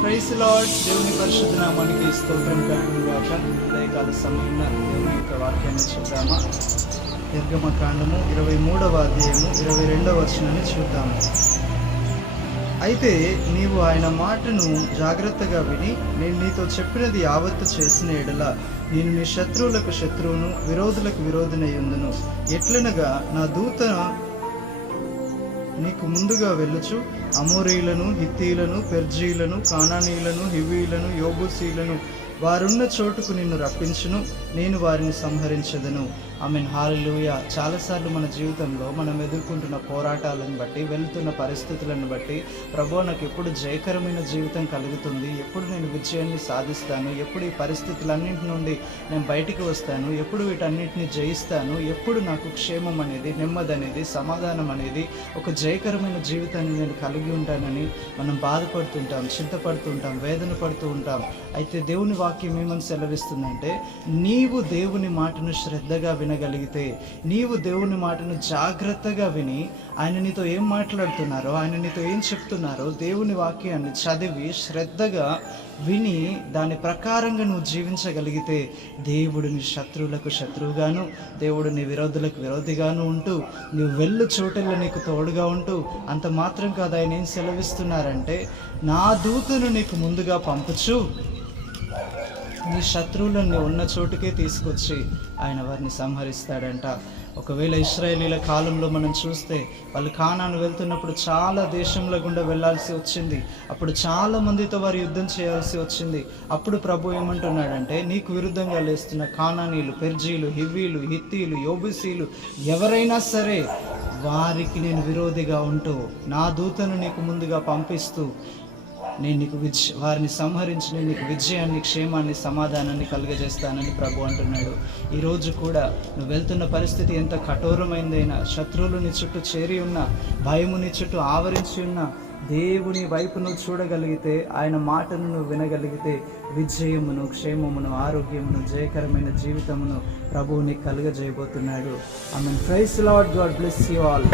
Praise lord. దేవుని పరిశుద్ధ నామానికి స్తోత్రం కలుగును గాక. ఉదయకాల సమయంలో దేవుని యొక్క వాక్యాన్ని చూద్దామా. నిర్గమకాండము 23వ అధ్యాయము 22వ వచనాన్ని చూద్దాము. అయితే నీవు ఆయన మాటను జాగ్రత్తగా విని నేను నీతో చెప్పినది యావత్తు చేసిన ఎడల నేను నీ శత్రువులకు శత్రువును, విరోధులకు విరోధినై ఉందును. ఎట్లనగా నా దూత నీకు ముందుగా వెళ్ళుచు అమోరీయులను, హిత్తీయులను, పెర్జీయులను, కానానీయులను, హివ్వీయులను, యోబూసీయులను వారున్న చోటుకు నిన్ను రప్పించును, నేను వారిని సంహరించదను. ఆమేన్. హల్లెలూయా. చాలాసార్లు మన జీవితంలో మనం ఎదుర్కొంటున్న పోరాటాలను బట్టి, వెళ్తున్న పరిస్థితులను బట్టి, ప్రభువా నాకు ఎప్పుడు జయకరమైన జీవితం కలుగుతుంది, ఎప్పుడు నేను విజయాన్ని సాధిస్తాను, ఎప్పుడు ఈ పరిస్థితులన్నింటి నుండి నేను బయటికి వస్తాను, ఎప్పుడు వీటన్నింటినీ జయిస్తాను, ఎప్పుడు నాకు క్షేమం అనేది, నెమ్మది అనేది, సమాధానం అనేది, ఒక జయకరమైన జీవితాన్ని నేను కలిగి ఉంటానని మనం బాధపడుతుంటాం, చింతపడుతుంటాం, వేదన పడుతూ ఉంటాం. అయితే దేవుని వాక్యం ఏమని సెలవిస్తుందంటే, నీవు దేవుని మాటను శ్రద్ధగా వినగలిగితే, నీవు దేవుని మాటను జాగ్రత్తగా విని ఆయన నీతో ఏం మాట్లాడుతున్నారో, ఆయన నీతో ఏం చెప్తున్నారో దేవుని వాక్యాన్ని చదివి శ్రద్ధగా విని దాని ప్రకారంగా నువ్వు జీవించగలిగితే దేవుడు నీ శత్రువులకు శత్రువుగాను, దేవుడు నీ విరోధులకు విరోధిగాను ఉంటూ, నువ్వు వెళ్ళు చోటల్లో నీకు తోడుగా ఉంటూ, అంత మాత్రం కాదు ఆయన ఏం సెలవిస్తున్నారంటే, నా దూతను నీకు ముందుగా పంపుచు నీ శత్రువులను ఉన్న చోటుకే తీసుకొచ్చి ఆయన వారిని సంహరిస్తాడంట. ఒకవేళ ఇశ్రాయేలీల కాలంలో మనం చూస్తే వాళ్ళు కానాను వెళ్తున్నప్పుడు చాలా దేశంలో గుండా వెళ్ళాల్సి వచ్చింది. అప్పుడు చాలా మందితో వారు యుద్ధం చేయాల్సి వచ్చింది. అప్పుడు ప్రభు ఏమంటున్నాడంటే, నీకు విరుద్ధంగా లేస్తున్న కానానీయులు, పెర్జీలు, హివ్వీలు, హిత్తీలు, యోబూసీలు ఎవరైనా సరే వారికి నేను విరోధిగా ఉంటూ నా దూతను నీకు ముందుగా పంపిస్తూ నేను నీకు వారిని సంహరించి నేను నీకు విజయాన్ని, క్షేమాన్ని, సమాధానాన్ని కలుగజేస్తానని ప్రభు అంటున్నాడు. ఈరోజు కూడా నువ్వు వెళ్తున్న పరిస్థితి ఎంత కఠోరమైందైనా, శత్రువులు నీ చుట్టూ చేరి ఉన్నా, భయము నీ చుట్టూ ఆవరించి ఉన్నా, దేవుని వైపు నువ్వు చూడగలిగితే, ఆయన మాటను నువ్వు వినగలిగితే విజయమును, క్షేమమును, ఆరోగ్యమును, జయకరమైన జీవితమును ప్రభువు నీకు కలుగజేయబోతున్నాడు. ఆమేన్. Praise lord. God bless you all.